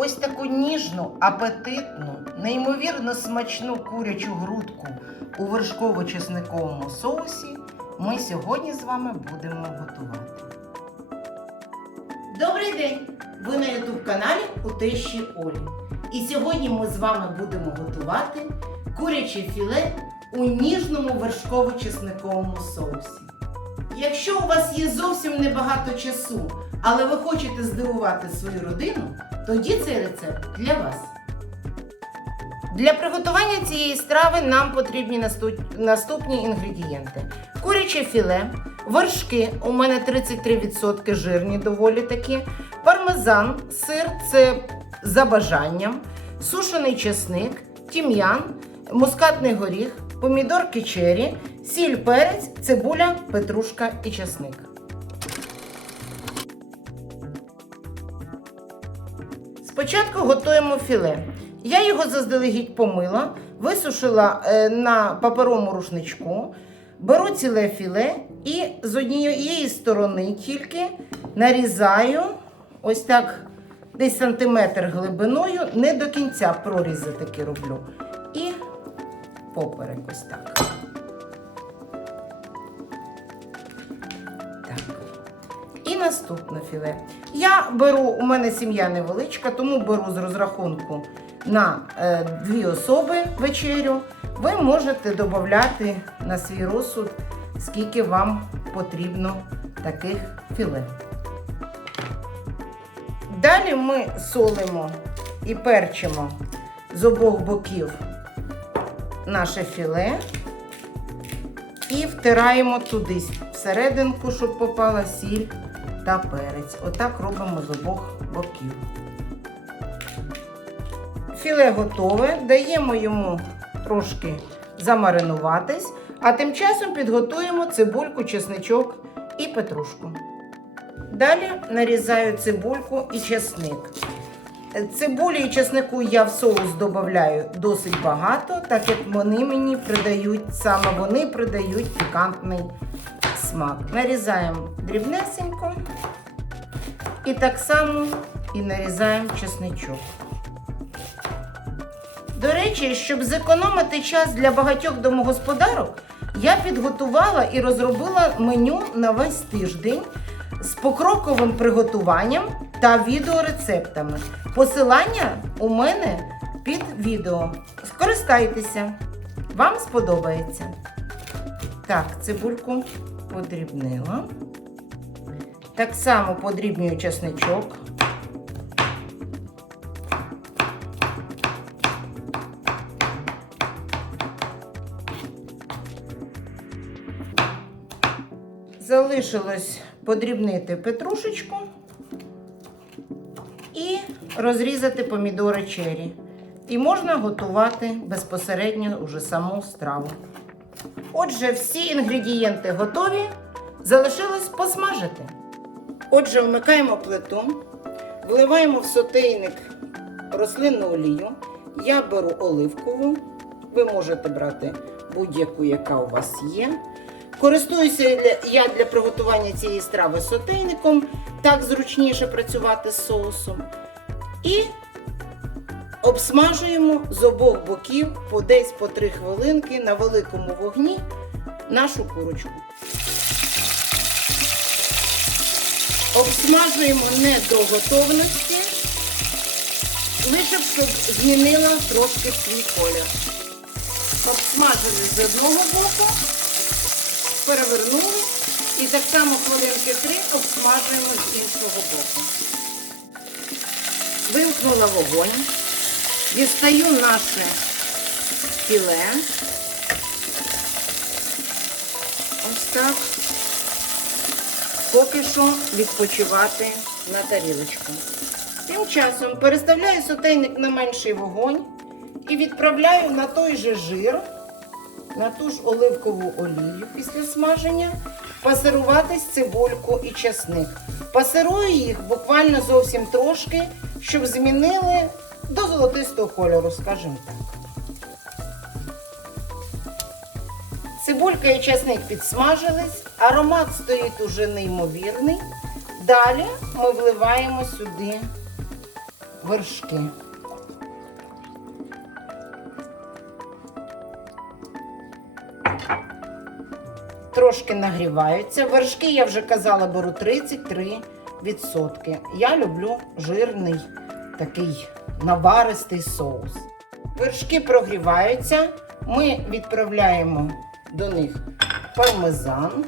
ось таку ніжну, апетитну, неймовірно смачну курячу грудку у вершково-чесниковому соусі ми сьогодні з вами будемо готувати. Добрий день! Ви на youtube каналі у тещі Олі. І сьогодні ми з вами будемо готувати куряче філе у ніжному вершково-чесниковому соусі. Якщо у вас є зовсім небагато часу, але ви хочете здивувати свою родину, тоді цей рецепт для вас. Для приготування цієї страви нам потрібні наступні інгредієнти: куряче філе, вершки, у мене 33% жирні, доволі такі, пармезан, сир це за бажанням, сушений чесник, тім'ян, мускатний горіх, помідорки чері, сіль, перець, цибуля, петрушка і чесник. Спочатку готуємо філе. Я його заздалегідь помила, висушила е, на паперовому рушничку. Беру ціле філе і з однієї сторони тільки нарізаю ось так десь сантиметр глибиною, не до кінця прорізи такі роблю. І поперек ось. Так. Наступне філе. Я беру, у мене сім'я невеличка, тому беру з розрахунку на е, дві особи вечерю. Ви можете додати на свій розсуд, скільки вам потрібно таких філе. Далі ми солимо і перчимо з обох боків наше філе і втираємо туди всерединку, щоб попала сіль та перець. Отак робимо з обох боків. Філе готове, даємо йому трошки замаринуватись, а тим часом підготуємо цибульку, чесничок і петрушку. Далі нарізаю цибульку і чесник. Цибулі і чеснику я в соус додаю досить багато, так як вони мені придають, саме вони придають пікантний смак. Нарізаємо дрібнесенько і так само і нарізаємо чесничок. До речі, щоб зекономити час для багатьох домогосподарок, я підготувала і розробила меню на весь тиждень з покроковим приготуванням та відеорецептами. Посилання у мене під відео. Скористайтеся, вам сподобається. Так, цибульку подрібнила. Так само подрібнюю чесничок. Залишилось подрібнити петрушечку і розрізати помідори чері. І можна готувати безпосередньо уже саму страву. Отже, всі інгредієнти готові. Залишилось посмажити. Отже, вмикаємо плиту, вливаємо в сотейник рослинну олію. Я беру оливкову. Ви можете брати будь-яку, яка у вас є. Користуюся я для приготування цієї страви сотейником, так зручніше працювати з соусом. І обсмажуємо з обох боків по десь по 3 хвилинки на великому вогні нашу курочку. Обсмажуємо не до готовності, лише щоб змінила трошки свій колір. Обсмажили з одного боку, перевернули і так само хвилинки три обсмажуємо з іншого боку. Вимкнула вогонь, дістаю наше філе. Ось так. Поки що відпочивати на тарілочку. Тим часом переставляю сотейник на менший вогонь і відправляю на той же жир, на ту ж оливкову олію після смаження, пасируватись цибульку і чесник. Пасирую їх буквально зовсім трошки, щоб змінили до золотистого кольору, скажімо так. Цибулька і чесник підсмажились, аромат стоїть уже неймовірний. Далі ми вливаємо сюди вершки. Трошки нагріваються. Вершки, я вже казала, беру 33%. Я люблю жирний такий наваристий соус. Вершки прогріваються. Ми відправляємо до них пармезан.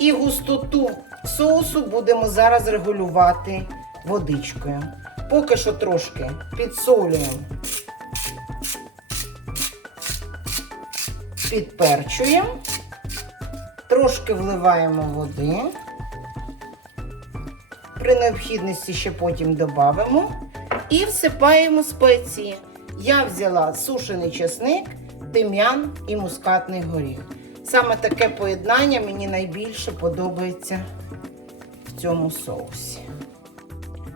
І густоту соусу будемо зараз регулювати водичкою. Поки що трошки підсолюємо, підперчуємо, трошки вливаємо води. При необхідності ще потім додамо і всипаємо спеції. Я взяла сушений чесник, тим'ян і мускатний горіх. Саме таке поєднання мені найбільше подобається в цьому соусі.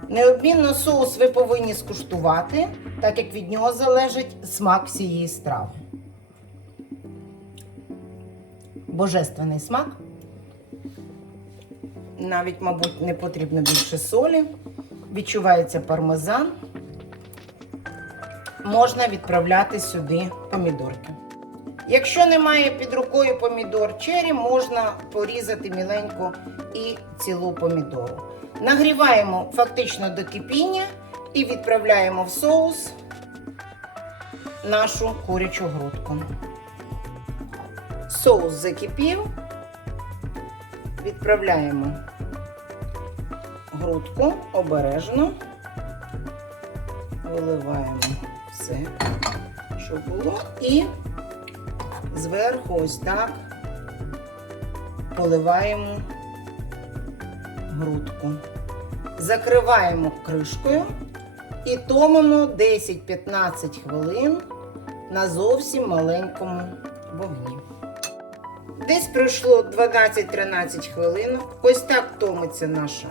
Неодмінно соус ви повинні скуштувати, так як від нього залежить смак всієї страви. Божественний смак. Навіть, мабуть, не потрібно більше солі. Відчувається пармезан. Можна відправляти сюди помідорки. Якщо немає під рукою помідор чері, можна порізати міленько і цілу помідору. Нагріваємо фактично до кипіння і відправляємо в соус нашу курячу грудку. Соус закипів. Відправляємо грудку обережно, виливаємо все, що було, і зверху ось так поливаємо грудку. Закриваємо кришкою і томимо 10-15 хвилин на зовсім маленькому вогні. Десь пройшло 12-13 хвилин. Ось так томиться наша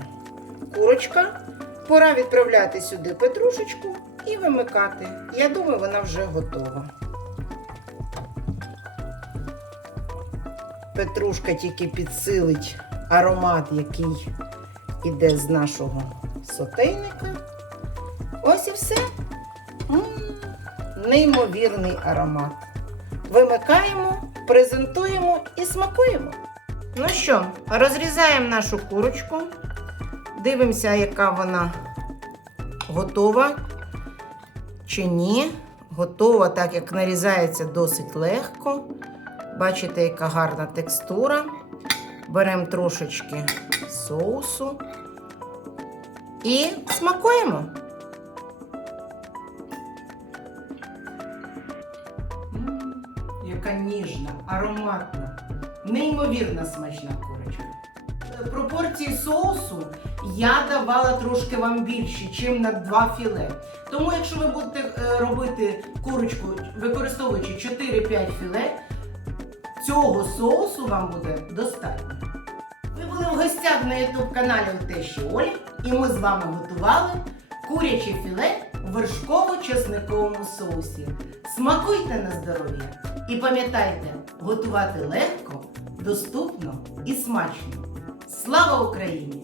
курочка. Пора відправляти сюди петрушечку і вимикати. Я думаю, вона вже готова. Петрушка тільки підсилить аромат, який іде з нашого сотейника. Ось і все. М, Неймовірний аромат. Вимикаємо, презентуємо і смакуємо. Ну що, розрізаємо нашу курочку. Дивимося, яка вона готова чи ні. Готова, так як нарізається досить легко. Бачите, яка гарна текстура. Беремо трошечки соусу і смакуємо. Яка ніжна, ароматна, неймовірно смачна Пропорції соусу я давала трошки вам більші, чим на два філе. Тому, якщо ви будете е, робити курочку, використовуючи 4-5 філе, цього соусу вам буде достатньо. Ви були в гостях на YouTube каналі у Олі, і ми з вами готували куряче філе у вершково-чесниковому соусі. Смакуйте на здоров'я і пам'ятайте, готувати легко, доступно і смачно. Слава Україні!